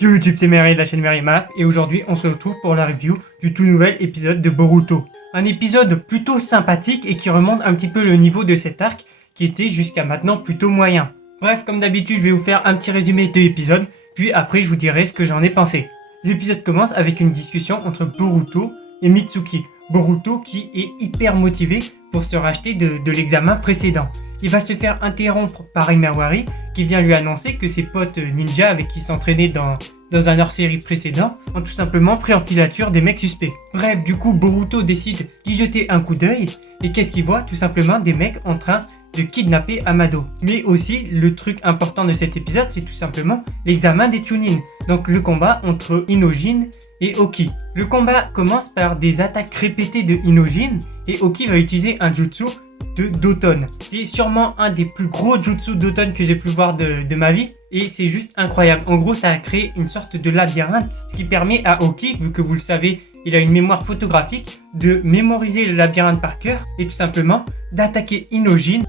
Yo YouTube, c'est Mary de la chaîne Mary Map et aujourd'hui on se retrouve pour la review du tout nouvel épisode de Boruto. Un épisode plutôt sympathique et qui remonte un petit peu le niveau de cet arc qui était jusqu'à maintenant plutôt moyen. Bref, comme d'habitude, je vais vous faire un petit résumé de l'épisode, puis après je vous dirai ce que j'en ai pensé. L'épisode commence avec une discussion entre Boruto et Mitsuki. Boruto qui est hyper motivé pour se racheter de l'examen précédent. Il va se faire interrompre par Imawari qui vient lui annoncer que ses potes ninja avec qui il s'entraînait dans un hors-série précédent ont tout simplement pris en filature des mecs suspects. Bref, du coup Boruto décide d'y jeter un coup d'œil et qu'est-ce qu'il voit? Tout simplement des mecs en train de kidnapper Amado. Mais aussi, le truc important de cet épisode, c'est tout simplement l'examen des Chunin. Donc le combat entre Inojin et Oki. Le combat commence par des attaques répétées de Inojin et Oki va utiliser un jutsu d'automne. C'est sûrement un des plus gros jutsu d'automne que j'ai pu voir de ma vie et c'est juste incroyable. En gros, ça a créé une sorte de labyrinthe, ce qui permet à Oki, vu que vous le savez, il a une mémoire photographique, de mémoriser le labyrinthe par cœur et tout simplement d'attaquer Inojin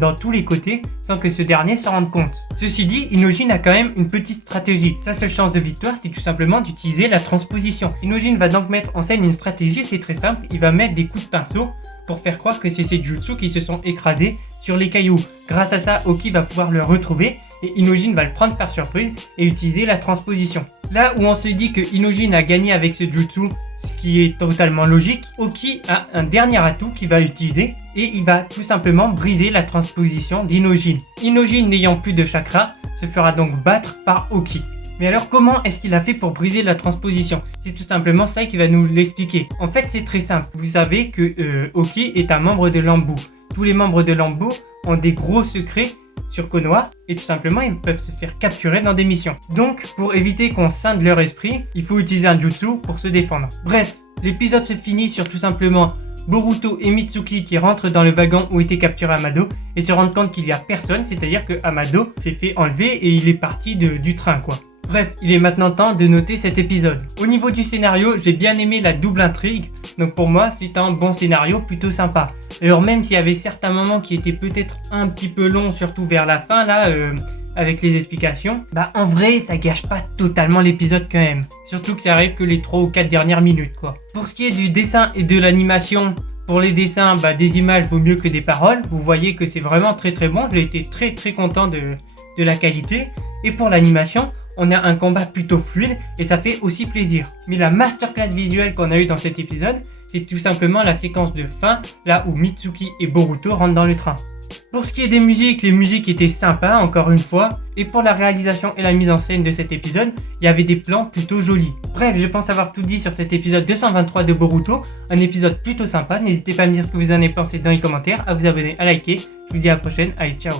dans tous les côtés sans que ce dernier s'en rende compte. Ceci dit, Inojin a quand même une petite stratégie. Sa seule chance de victoire, c'est tout simplement d'utiliser la transposition. Inojin va donc mettre en scène une stratégie, c'est très simple, il va mettre des coups de pinceau pour faire croire que c'est ces jutsu qui se sont écrasés sur les cailloux. Grâce à ça, Oki va pouvoir le retrouver et Inojin va le prendre par surprise et utiliser la transposition. Là où on se dit que Inojin a gagné avec ce jutsu, ce qui est totalement logique, Oki a un dernier atout qu'il va utiliser et il va tout simplement briser la transposition d'Inojin. Inojin n'ayant plus de chakra se fera donc battre par Oki. Mais alors comment est-ce qu'il a fait pour briser la transposition? C'est tout simplement ça qui va nous l'expliquer. En fait c'est très simple, vous savez que Oki est un membre de l'Anbu. Tous les membres de l'Anbu ont des gros secrets sur Konoha et tout simplement ils peuvent se faire capturer dans des missions. Donc pour éviter qu'on scinde leur esprit, il faut utiliser un jutsu pour se défendre. Bref, l'épisode se finit sur tout simplement Boruto et Mitsuki qui rentrent dans le wagon où était capturé Amado et se rendent compte qu'il n'y a personne, c'est-à-dire que Amado s'est fait enlever et il est parti du train quoi. Bref, il est maintenant temps de noter cet épisode. Au niveau du scénario, j'ai bien aimé la double intrigue, donc pour moi c'est un bon scénario plutôt sympa. Alors même s'il y avait certains moments qui étaient peut-être un petit peu longs, surtout vers la fin là, avec les explications, bah en vrai ça gâche pas totalement l'épisode quand même. Surtout que ça arrive que les 3 ou 4 dernières minutes quoi. Pour ce qui est du dessin et de l'animation, pour les dessins, bah, des images vaut mieux que des paroles. Vous voyez que c'est vraiment très très bon, j'ai été très très content de la qualité. Et pour l'animation, on a un combat plutôt fluide et ça fait aussi plaisir. Mais la masterclass visuelle qu'on a eu dans cet épisode, c'est tout simplement la séquence de fin, là où Mitsuki et Boruto rentrent dans le train. Pour ce qui est des musiques, les musiques étaient sympas encore une fois. Et pour la réalisation et la mise en scène de cet épisode, il y avait des plans plutôt jolis. Bref, je pense avoir tout dit sur cet épisode 223 de Boruto. Un épisode plutôt sympa, n'hésitez pas à me dire ce que vous en avez pensé dans les commentaires, à vous abonner, à liker. Je vous dis à la prochaine, allez ciao.